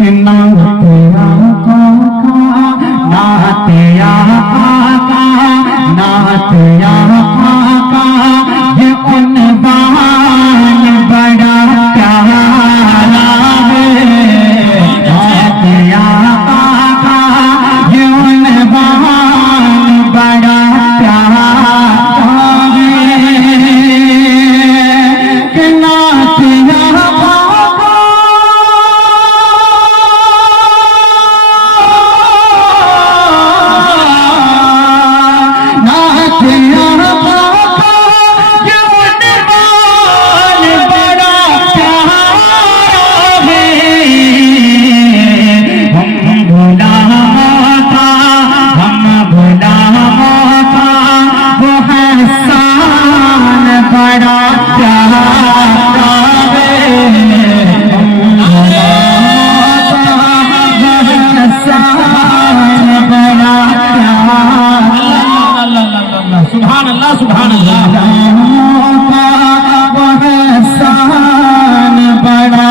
कि नाते आका नाते आका नाते आका ये उन्वान बड़ा प्यारा है। नाते आका ये उन्वान बड़ा प्यारा है कि नाते आका सुभान अल्लाह सुभान अल्लाह। बड़ा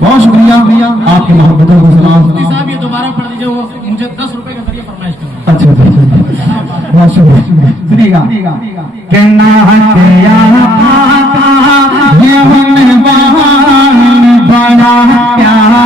बहुत शुक्रिया भैया आपकी मोहब्बतों को सलाम। साहब ये दोबारा पढ़ दीजिए, वो मुझे 10 रुपए का जरिए फरमाइश कर। अच्छा बहुत शुक्रिया। सुनिएगा कहना ये बड़ा प्यारा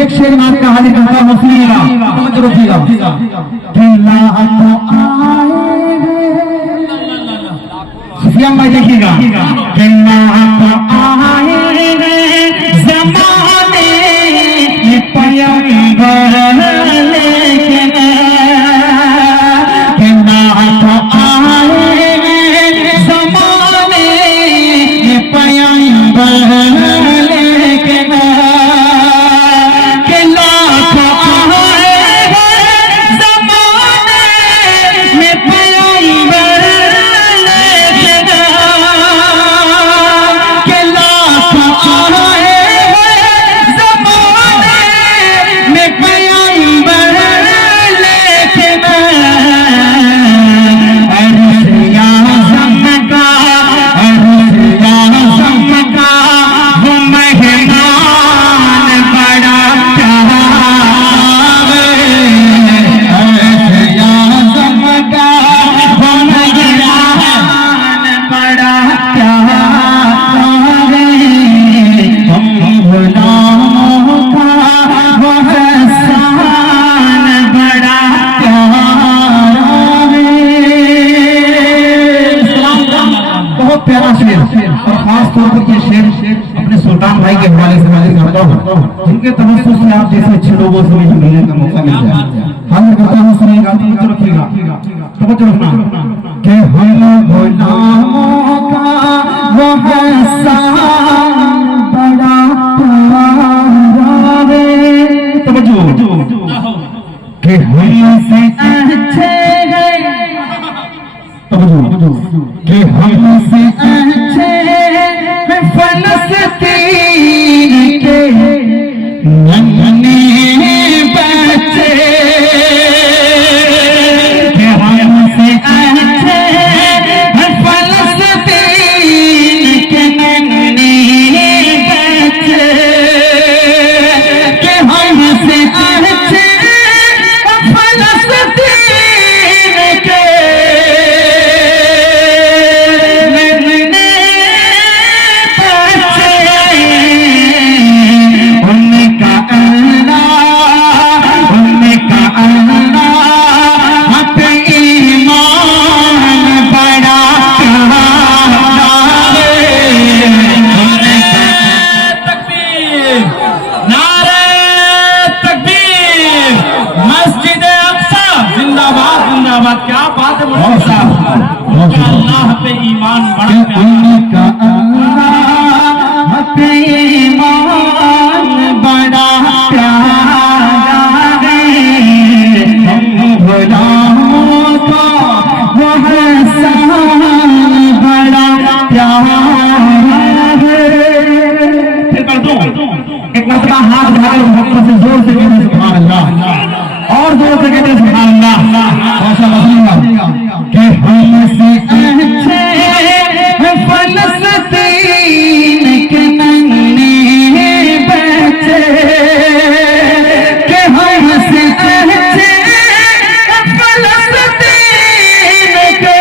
एक शेर में आपका हाजिर करता हूँ, सुनिएगा। सुफियान भाई देखिएगा ज़माने पैगंबर लेकिन ज़माने पैगंबर प्यारा शेर और खास तौर पर ये शेर अपने सुल्तान भाई के हवाले से हाजिर करता हूँ, जिनके तवज्जुह से आप जैसे अच्छे लोगों से मुझे मिलने का मौका मिल जाए। हाजिर करता हूँ, सुनिएगा, तवज्जो रखिएगा, तवज्जो रखना कि हम गुलामों का वो एहसान बड़ा प्यारा है। तवज्जो कि हमसे अच्छे कि हमसे अच्छे फलस्तीन के नन्हे बच्चे, कि हमसे अच्छे फलस्तीन के नन्हे बच्चे, कि हमसे अच्छे फलस्तीन जिंदाबाद। क्या बात है मुर्शिद साहब, उनका अल्लाह पे ईमान बड़ा प्यारा है। उनका अल्लाह पे ईमान बड़ा प्यारा है, हम गुलामों का वो एहसान बड़ा प्यारा है। फिर कर दूं एक मरतबा हाथ उठाकर मोहब्बत से जोर से कहते सुभान अल्लाह, और जोर से कहते सुभान अल्लाह। कि हमसे अच्छे फलस्तीन के नन्हे बच्चे, कि हमसे अच्छे फलस्तीन के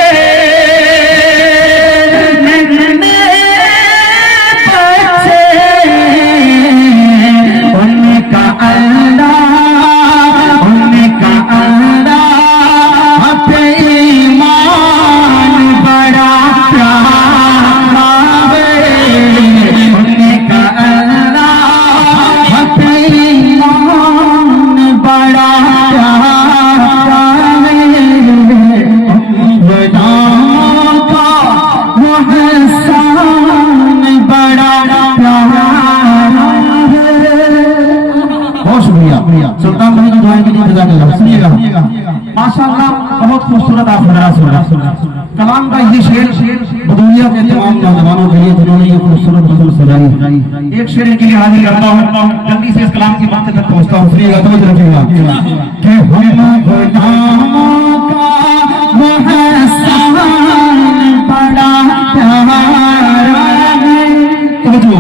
नन्हे बच्चे, उनका अल्लाह पे ईमान बड़ा प्यारा है, उनका अल्लाह पे ईमान बड़ा प्यारा है, गुलामों का वो एहसान बड़ा प्यारा है। बहुत शुक्रिया सुल्तान भाई की दुआएं के लिए जज़ाकल्लाह। सुनिएगा माशाअल्लाह, बहुत खूबसूरत आप नज़ारा सुना। कलाम का ये शेर बदौलिया के तमाम नौजवानों के लिए जिन्होंने ये खूबसूरत गजल सुनाई, एक शेर इनके लिए हाजिर करता हूँ, जल्दी से इस कलाम की बात तक पहुँचता हूँ। सुनिएगा, तवज्जो रखिएगा कि हम गुलामों का वो एहसान बड़ा प्यारा है। तवज्जो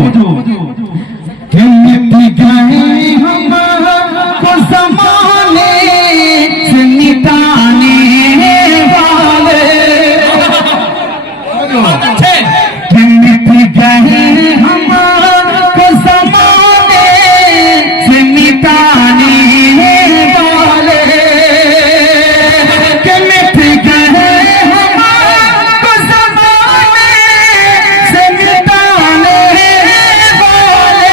कि मिट गए हमको ज़माने से मिटाने वाले, कि मिट गए हमको ज़माने से मिटाने वाले, कि मिट गए हमको ज़माने से मिटाने वाले,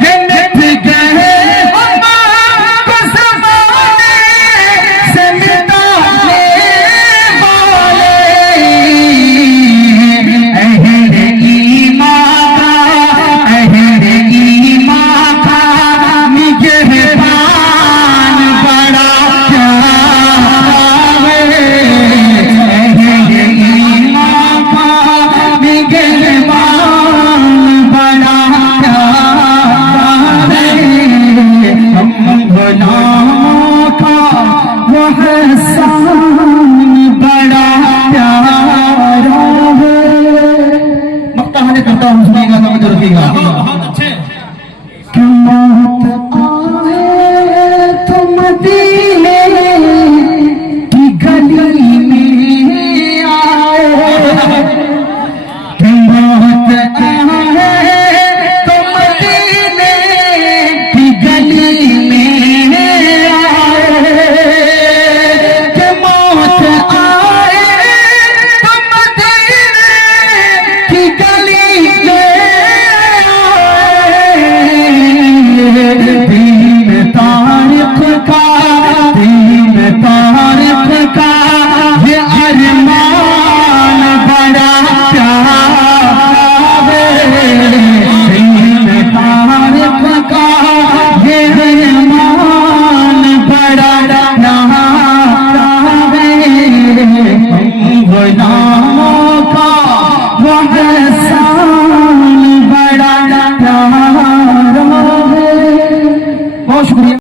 कि मिट गए हमको ज़माने से मिटाने वाले, अहले ईमान का निगहबान बड़ा प्यारा है, अहले ईमान का निगहबान बड़ा प्यारा है, हम गुलामों का वो एहसान बड़ा प्यारा है। मक्ता हाने करता हूँ, सुनिएगा, तवज्जो रखिएगा बहुत अच्छे। कि मौत आए तो मदीने की गली में आए, कि मौत आए तो मदीने की गली में आए, कि मौत आए तो मदीने की गली में आए, दीन तारीख का ये अरमान बड़ा प्यारा है, दीन तारीख का ये अरमान बड़ा प्यारा है, गुलामों का वो एहसान